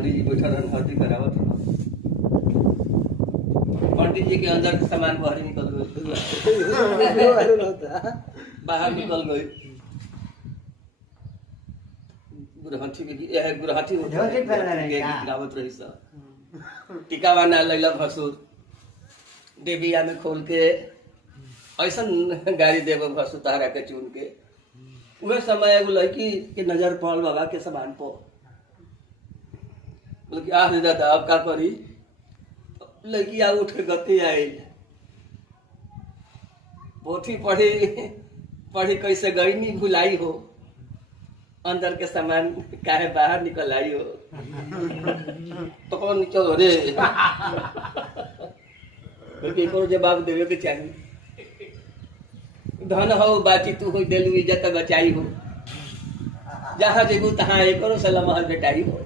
पंडित जी बैठा रहन हरदी करावत पंडित जी के अंदर के सामान बाहर निकल गए बाहर निकल गए गुरहथी के यह गुरहथी गिरावत रही सब टीका बना लैला भसुर डेबिया में खोल के ऐसा गाड़ी देव भसुर तारा के चुन के वह समय एगो लड़की के नजर पड़ल बाबा के सामान पर बोले कि आह दादा अब का करी लड़की आ उठ के गति आई पोथी पढ़ी पढ़ी कैसे गई नहीं भुलाई हो अंदर के सामान काहे बाहर निकल आई हो तो कौन चलो रे को जवाब देवे के चाहिए धन हो बाची तू हो दिलू इज्जत बचाई हो जहाँ जेबू तहाँ एक सलाम बेटाई हो